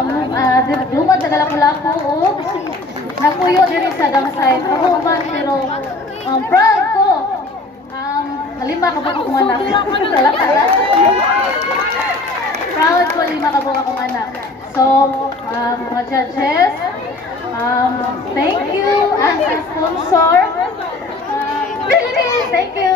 Lumad nagalapo-lapo o napuyo din sa damasay. Pahuman pero proud ko. Lima ka ba akong anak? Kala-kala. Proud ko, lima ka ba akong anak? So, mga judges, thank you as a sponsor. Thank you.